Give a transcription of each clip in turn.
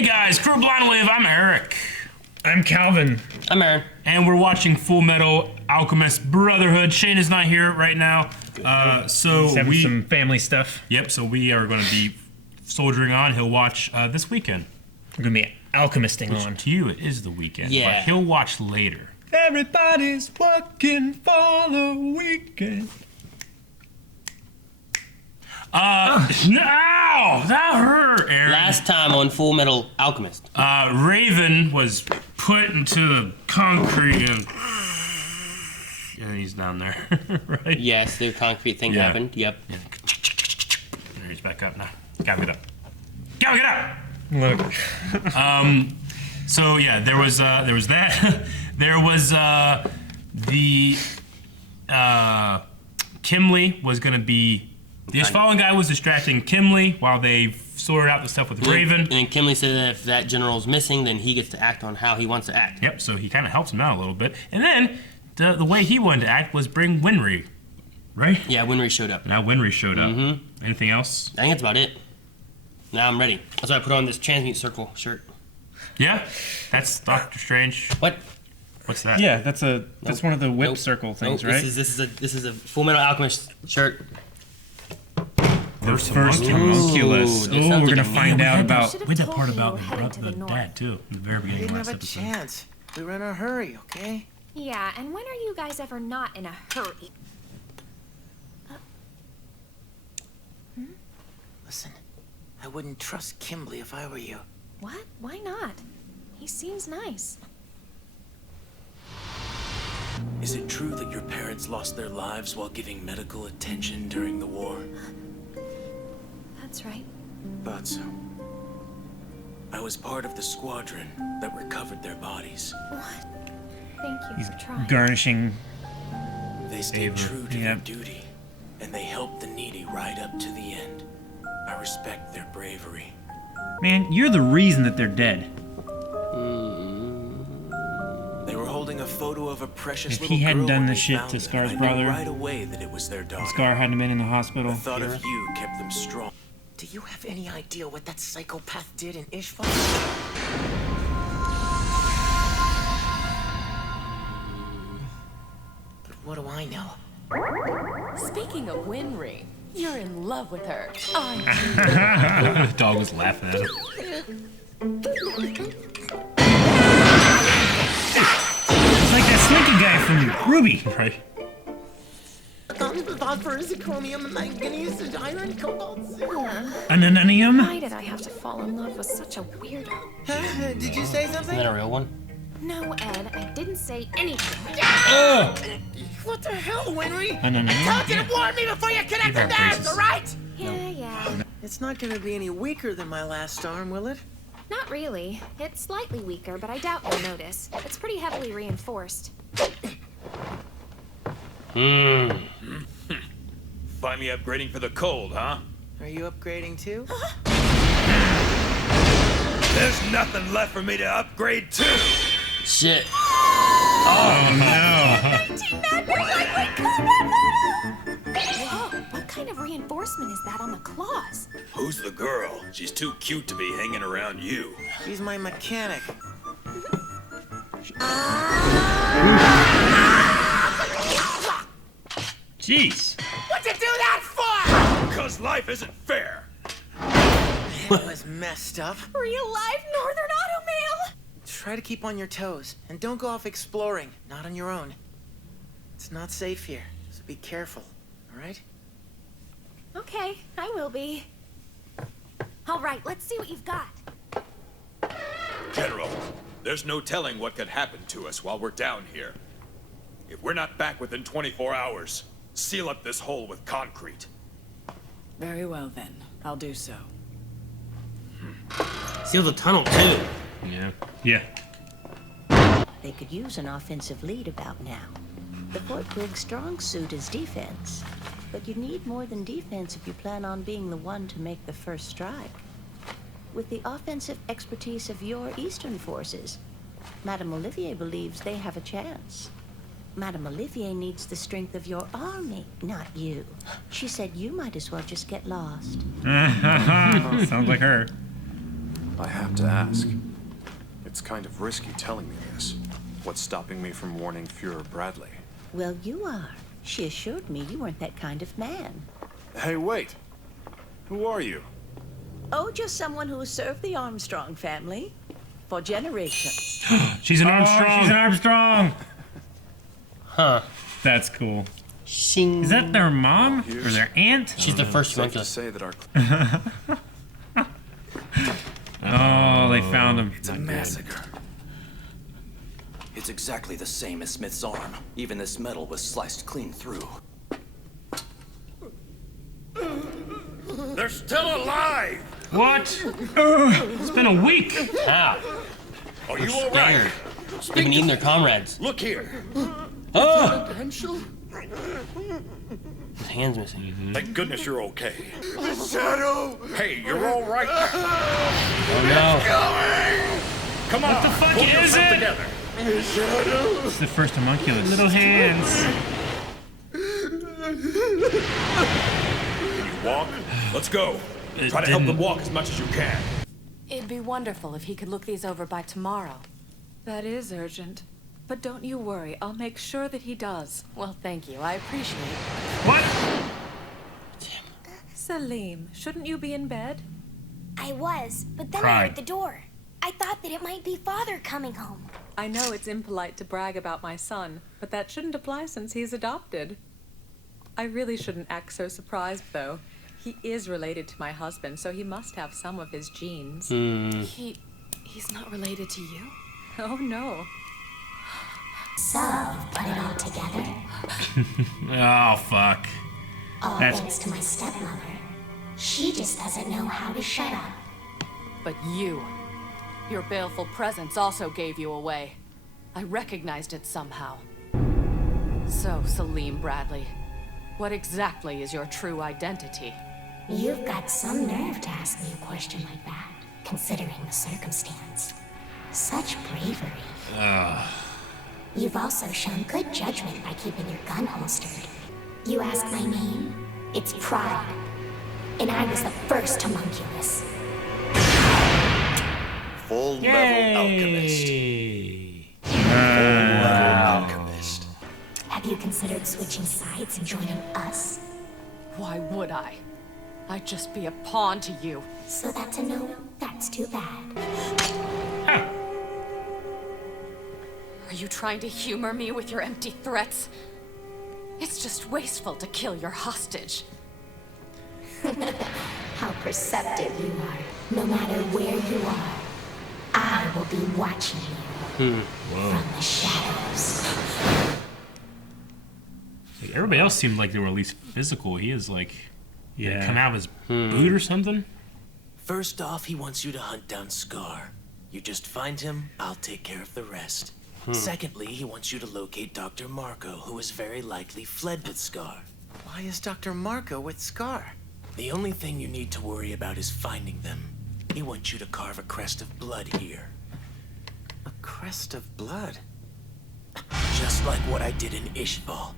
Hey guys, Crew Blind Wave, I'm Eric. I'm Calvin. I'm Aaron. And we're watching Fullmetal Alchemist Brotherhood. Shane is not here right now. So He's having some family stuff. Yep, so we are going to be soldiering on. He'll watch this weekend. We're going to be alchemisting Which on. to you, it is the weekend. Yeah. But he'll watch later. Everybody's working for the weekend. Ow! That hurt, Aaron. Last time on Fullmetal Alchemist. Raven was put into the concrete and he's down there, right? Yes, the concrete thing happened. Yep. Yeah. There, he's back up now. Gotta get up. Gotta get up! Look. So yeah, there was that. There was the Kimley was gonna be. The Fallen guy was distracting Kimley while they sorted out the stuff with Raven. And then Kimley said that if that general's missing, then he gets to act on how he wants to act. Yep, so he kind of helps him out a little bit. And then the way he wanted to act was bring Winry, right? Yeah, Winry showed up. Now Winry showed up. Anything else? I think that's about it. Now I'm ready. That's why I put on this Transmute Circle shirt. Yeah, that's Doctor Strange. What? What's that? Yeah, that's one of the whip Nope. circle things, Nope, right? This is a Fullmetal Alchemist shirt. First First Homunculus. Ooh, that Oh, sounds we're like gonna a find we out had about. We had that part about Told you we're heading to the the north. dad too, in the very We beginning of didn't last have a episode. chance. We were in a hurry, okay? Yeah, and when are you guys ever not in a hurry? Listen, I wouldn't trust Kimberly if I were you. What? Why not? He seems nice. Is it true that your parents lost their lives while giving medical attention during the war? That's right. Thought so. I was part of the squadron that recovered their bodies. What? Thank you He's for trying. garnishing. They stayed Ava. true to Yeah. their duty, and they helped the needy right up to the end. I respect their bravery. Man, you're the reason that they're dead. They were holding a photo of a precious If little he hadn't girl done when this they shit found to it, Scar's I knew brother, right away that it was their daughter. Scar hadn't been in the hospital. The thought of you kept them strong. Do you have any idea what that psychopath did in Ishvar? But what do I know? Speaking of Winry, you're in love with her, aren't you? The dog was laughing at him. It's like that slinky guy from Ruby. Right. Phosphorus, chromium, manganese, iron, cobalt. Ananium? Why did I have to fall in love with such a weirdo? Did you say Isn't something? that a real one? No, Ed, I didn't say anything. What the hell, Winry? Ananium? You warn me before you connect the nerves, all right? Yeah. It's not gonna be any weaker than my last arm, will it? Not really. It's slightly weaker, but I doubt you'll notice. It's pretty heavily reinforced. Finally upgrading for the cold, huh? Are you upgrading too? There's nothing left for me to upgrade to! Shit. Oh no. Whoa, what kind of reinforcement is that on the claws? Who's the girl? She's too cute to be hanging around you. She's my mechanic. Jeez. What'd you do that for? Because life isn't fair! That was messed up. Real life Northern Automail! Try to keep on your toes, and don't go off exploring. Not on your own. It's not safe here, so be careful, all right? Okay, I will be. All right, let's see what you've got. General, there's no telling what could happen to us while we're down here. If we're not back within 24 hours, seal up this hole with concrete. Very well then, I'll do so. Seal the tunnel too. Yeah. Yeah. They could use an offensive lead about now. The Fort Briggs' strong suit is defense, but you need more than defense if you plan on being the one to make the first strike. With the offensive expertise of your eastern forces, Madame Olivier believes they have a chance. Madame Olivier needs the strength of your army, not you. She said you might as well just get lost. Sounds like her. I have to ask. It's kind of risky telling me this. What's stopping me from warning Fuhrer Bradley? Well, you are. She assured me you weren't that kind of man. Hey, wait. Who are you? Oh, just someone who has served the Armstrong family for generations. She's an Armstrong. She's an Armstrong. Huh. That's cool. Shing. Is that their mom or their aunt? She's the first Safe to homunculus. say that our Oh, they found him. It's a massacre. It's exactly the same as Smith's arm. Even this metal was sliced clean through. They're still alive! What? It's been a week. How? Are you They're alright? scared. They've been eating their comrades. Look here. Oh! His hand's missing. Thank goodness you're okay. Shadow! Hey, you're alright. Oh no. Come on! What the fuck pull is yourself it? Together. It's the first homunculus. Little hands. Can you walk? Let's go. It Try to help them didn't. walk as much as you can. It'd be wonderful if he could look these over by tomorrow. That is urgent. But don't you worry, I'll make sure that he does. Well, thank you. I appreciate it. What? Salim, shouldn't you be in bed? I was, but then I Pride. heard the door. I thought that it might be Father coming home. I know it's impolite to brag about my son, but that shouldn't apply since he's adopted. I really shouldn't act so surprised, though. He is related to my husband, so he must have some of his genes. He's not related to you? Oh, no. So, you've put it all together? Oh, fuck. All That's- thanks to my stepmother. She just doesn't know how to shut up. But your baleful presence also gave you away. I recognized it somehow. So, Salim Bradley, what exactly is your true identity? You've got some nerve to ask me a question like that, considering the circumstance. Such bravery. You've also shown good judgment by keeping your gun holstered. You ask my name? It's Pride. And I was the first homunculus. Fullmetal Alchemist. Yay. Fullmetal Alchemist. Have you considered switching sides and joining us? Why would I? I'd just be a pawn to you. So that's a no? That's too bad. Are you trying to humor me with your empty threats? It's just wasteful to kill your hostage. How perceptive you are. No matter where you are, I will be watching you from the shadows. Like, everybody else seemed like they were at least physical. He is like, Yeah. coming out of his boot or something. First off, he wants you to hunt down Scar. You just find him, I'll take care of the rest. Secondly, he wants you to locate Dr. Marco, who has very likely fled with Scar. Why is Dr. Marco with Scar? The only thing you need to worry about is finding them. He wants you to carve a crest of blood here. A crest of blood? Just like what I did in Ishval.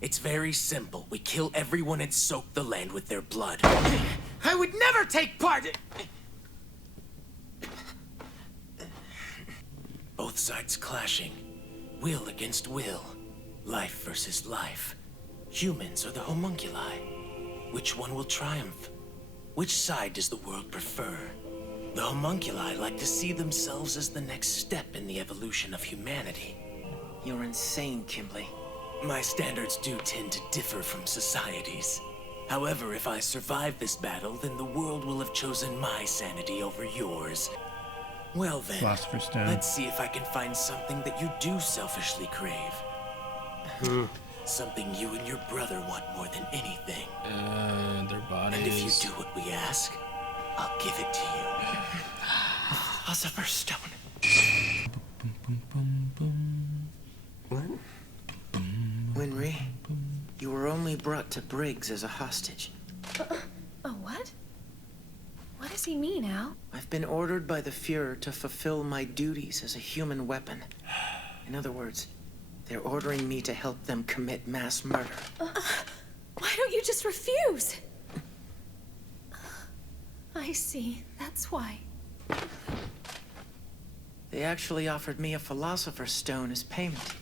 It's very simple. We kill everyone and soak the land with their blood. I would never take part in... Both sides clashing. Will against will. Life versus life. Humans or the homunculi. Which one will triumph? Which side does the world prefer? The homunculi like to see themselves as the next step in the evolution of humanity. You're insane, Kimberly. My standards do tend to differ from society's. However, if I survive this battle, then the world will have chosen my sanity over yours. Well then, Philosopher's Stone. let's see if I can find something that you do selfishly crave. Something you and your brother want more than anything. Their bodies. And if you do what we ask, I'll give it to you. Philosopher's Stone. Winry, you were only brought to Briggs as a hostage. Oh, what? What does he mean, Al? I've been ordered by the Fuhrer to fulfill my duties as a human weapon. In other words, they're ordering me to help them commit mass murder. Why don't you just refuse? I see. That's why. They actually offered me a Philosopher's Stone as payment.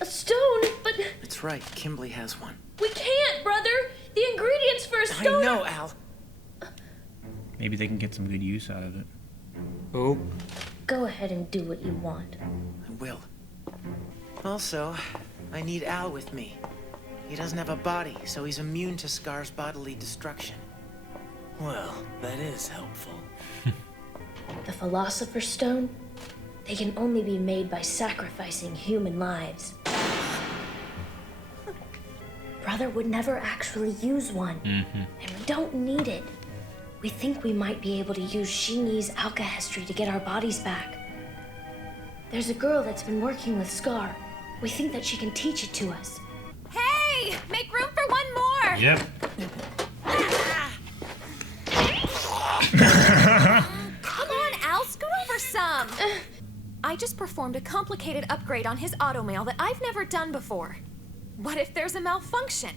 A stone? But That's right, Kimberly has one. we can't, brother! The ingredients for a stone I know, Al. Maybe they can get some good use out of it. Oh. Go ahead and do what you want. I will. Also, I need Al with me. He doesn't have a body, so he's immune to Scar's bodily destruction. Well, that is helpful. The Philosopher's Stone? They can only be made by sacrificing human lives. Brother would never actually use one, and we don't need it. We think we might be able to use Xingyi's alchemy to get our bodies back. There's a girl that's been working with Scar. We think that she can teach it to us. Hey! Make room for one more! Yep. Come on, Al, scoot over some! I just performed a complicated upgrade on his automail that I've never done before. What if there's a malfunction?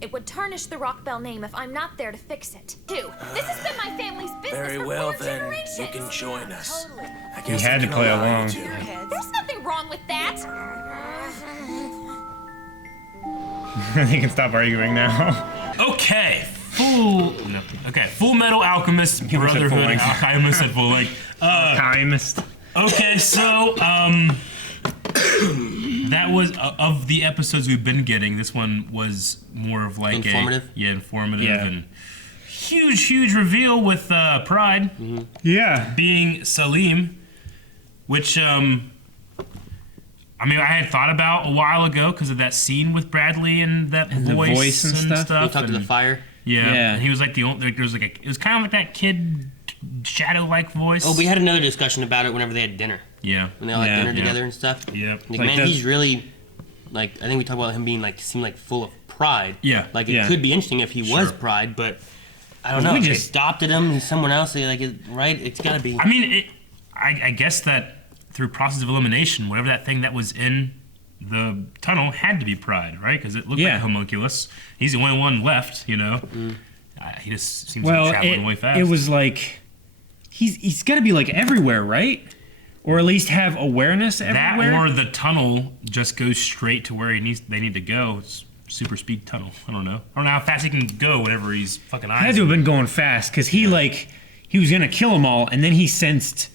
It would tarnish the Rockbell name if I'm not there to fix it. This has been my family's business Very for well, 4 then. generations. You can join us. I He guess had I to can play allow along. you to. There's nothing wrong with that. They can stop arguing now. Okay. Fullmetal Alchemist, You almost said full Brotherhood, length. Alchemist at full length. Alchemist. Okay, so that was of the episodes we've been getting. This one was more of like Informative? informative Yeah. and huge reveal with Pride Yeah. being Salim, which I mean I had thought about a while ago because of that scene with Bradley and that And the voice and stuff. You talked to the and- fire. Yeah, Yeah. and he was like the only. Like, there was like it was kind of like that kid shadow-like voice. Oh, we had another discussion about it whenever they had dinner. Yeah. When they all had Yeah. dinner Yeah. together and stuff. Yep. Like, Like man, that- he's really, like, I think we talked about him being, like, seemed like full of pride. Yeah. Like, it Yeah. could be interesting if he was Sure. pride, but I don't Well, know. we If they just- adopted him, he's someone else, like, right? It's gotta be. I mean, I guess that through process of elimination, whatever that thing that was in the tunnel had to be Pride, right? Because it looked like Yeah. a homunculus. He's the only one left, you know. He just seems to be Well, traveling way fast. it was like he's got to be like everywhere, right? Or at least have awareness that, everywhere. or the tunnel just goes straight to where they need to go. It's super speed tunnel. I don't know how fast he can go whenever he's fucking eyes. had to have been going fast because he was gonna kill them all, and then he sensed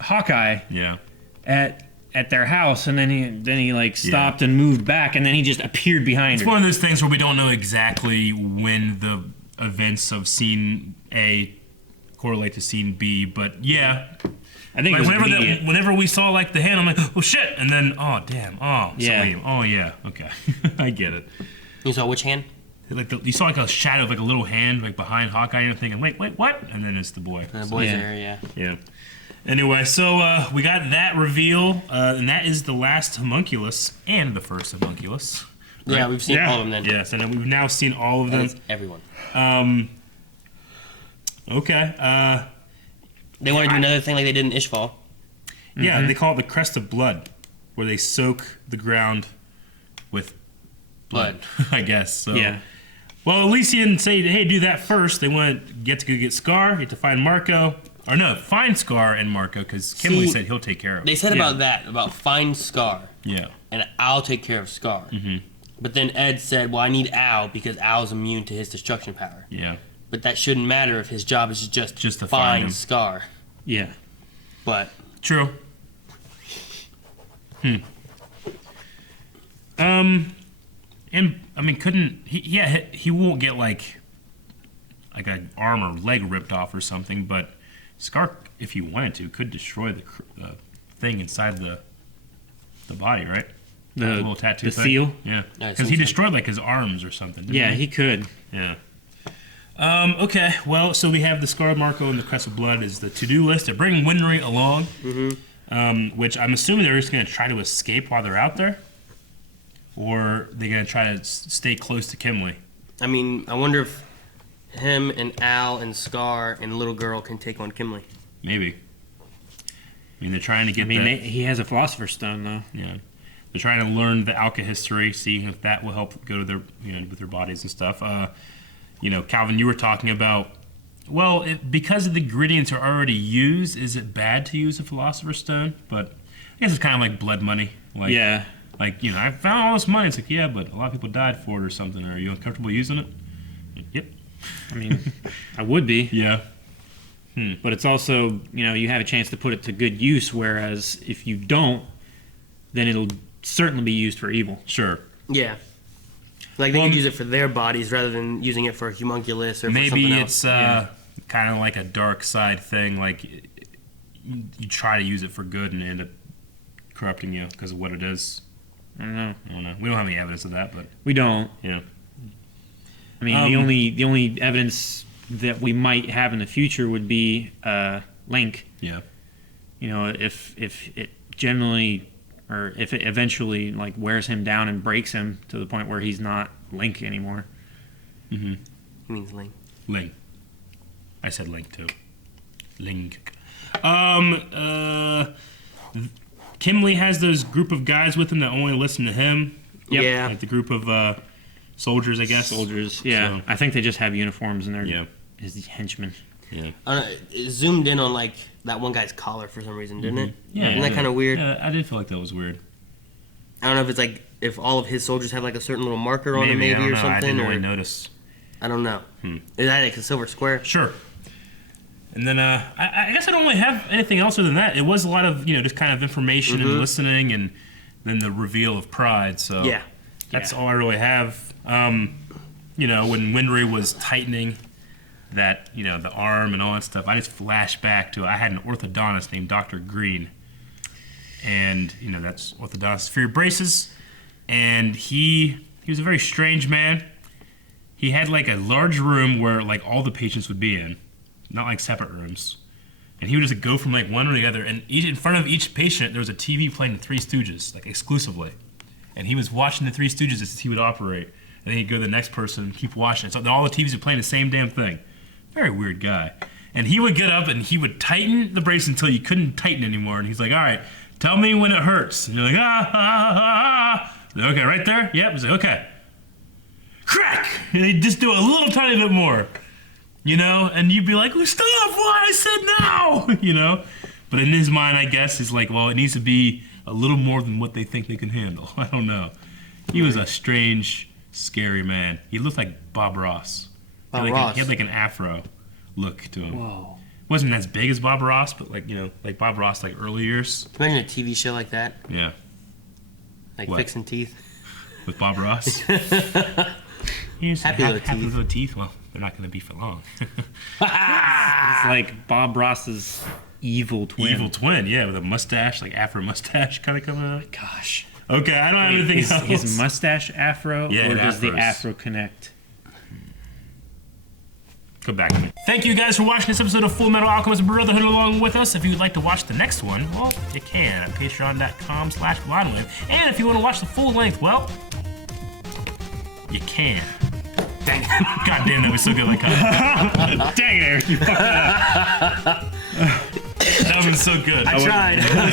Hawkeye Yeah. at their house, and then he like stopped and moved back, and then he just appeared behind It's her. one of those things where we don't know exactly when the events of scene A correlate to scene B, but yeah. I think Like it was immediate. whenever we saw like the hand, I'm like, oh shit, and then oh damn, oh Yeah. Salim. Oh yeah, okay, I get it. You saw which hand? Like you saw like a shadow of like a little hand like behind Hawkeye, and you're thinking, wait, what? And then it's the boy. The boy's Yeah. there, yeah. Yeah. Anyway, so we got that reveal, and that is the last homunculus and the first homunculus. Yeah, we've seen Yeah. all of them then. Yes, and then we've now seen all of them. That's everyone. Okay. They want to do another thing like they did in Ishval. Yeah, they call it the crest of blood, where they soak the ground with blood, I guess. So. Yeah. Well, at least he didn't say, hey, do that first. They want to get Scar, get to find Marco. Or no, find Scar and Marco, because Kimberly See, said he'll take care of it. They said Yeah. about that, about find Scar, Yeah. and I'll take care of Scar. But then Ed said, well, I need Al because Al's immune to his destruction power. Yeah. But that shouldn't matter if his job is just to find him. Scar. Yeah. But True. And I mean, couldn't he? Yeah, he won't get like an arm or leg ripped off or something. But Scar, if he wanted to, could destroy the thing inside the body, right? The little tattoo the thing. seal. Yeah, Yeah, it because he seems destroyed like his arms or something. didn't Yeah, he could. Yeah. Okay, well, so we have the Scar, Marco, and the Crest of Blood is the to-do list to bring Winry along, which I'm assuming they're just going to try to escape while they're out there, or they're going to try to stay close to Kimberly. I mean, I wonder if him and Al and Scar and Little Girl can take on Kimberly. Maybe. I mean, they're trying to get he has a Philosopher's Stone though. yeah. They're trying to learn the Alka history, seeing if that will help go to their, with their bodies and stuff. Calvin, you were talking about Well, because the ingredients are already used, is it bad to use a Philosopher's Stone? But I guess it's kind of like blood money. Like, yeah. Like, I found all this money. It's like, yeah, but a lot of people died for it or something. Are you uncomfortable using it? Yep. I mean, I would be. Yeah. But it's also, you have a chance to put it to good use, whereas if you don't, then it'll certainly be used for evil. Sure. Yeah. Like, they could use it for their bodies rather than using it for a homunculus or for something maybe else. it's kind of like a dark side thing. Like, you try to use it for good and end up corrupting you because of what it is. I don't know. We don't have any evidence of that, but we don't. Yeah. I mean, the only evidence that we might have in the future would be Link. Yeah. Mm-hmm. If it generally, or if it eventually like wears him down and breaks him to the point where he's not Link anymore. Mm-hmm. He means Link. Link. I said Link too. Link. Kimley has those group of guys with him that only listen to him. Yep. Yeah. Like the group of soldiers, I guess. Soldiers, yeah. So, I think they just have uniforms and they're his henchmen. Yeah. It zoomed in on like that one guy's collar for some reason, didn't it? Yeah. Isn't that kind of weird? Yeah, I did feel like that was weird. I don't know if it's like if all of his soldiers have like a certain little marker on them, maybe or something. I didn't really notice. I don't know. Is that like a silver square? Sure. And then I guess I don't really have anything else other than that. It was a lot of just kind of information and listening, and then the reveal of Pride. So that's all I really have. When Winry was tightening that the arm and all that stuff, I just flashed back to I had an orthodontist named Dr. Green, and that's orthodontist for your braces, and he was a very strange man. He had like a large room where like all the patients would be in. Not like separate rooms. And he would just go from like one to the other, and in front of each patient there was a TV playing the Three Stooges, like exclusively. And he was watching the Three Stooges as he would operate. And then he'd go to the next person and keep watching it. So all the TVs are playing the same damn thing. Very weird guy. And he would get up and he would tighten the brace until you couldn't tighten anymore. And he's like, all right, tell me when it hurts. And you're like, okay, right there? Yep. He's like, okay. Crack! And he'd just do a little tiny bit more. And you'd be like, well, stop, why I said now, But in his mind, I guess, he's like, well, it needs to be a little more than what they think they can handle. I don't know. He was a strange, scary man. He looked like Bob Ross. He had like an afro look to him. Whoa. Wasn't as big as Bob Ross, but like, like Bob Ross, like early years. Imagine a TV show like that. Yeah. Like Fixing Teeth. With Bob Ross? Happy Little Teeth. Well, they're not going to be for long. It's like Bob Ross's evil twin. Evil twin, yeah, with a mustache, like afro mustache kind of coming out. Gosh. Okay, I don't have anything else. His mustache afro, or does the afro connect? Come back to me. Thank you guys for watching this episode of Fullmetal Alchemist Brotherhood along with us. If you would like to watch the next one, well, you can at patreon.com/blindwave. And if you want to watch the full length, well, you can. Dang it. God damn, that was so good like that. Dang it, Eric, you fucked it up. That was so good. I tried.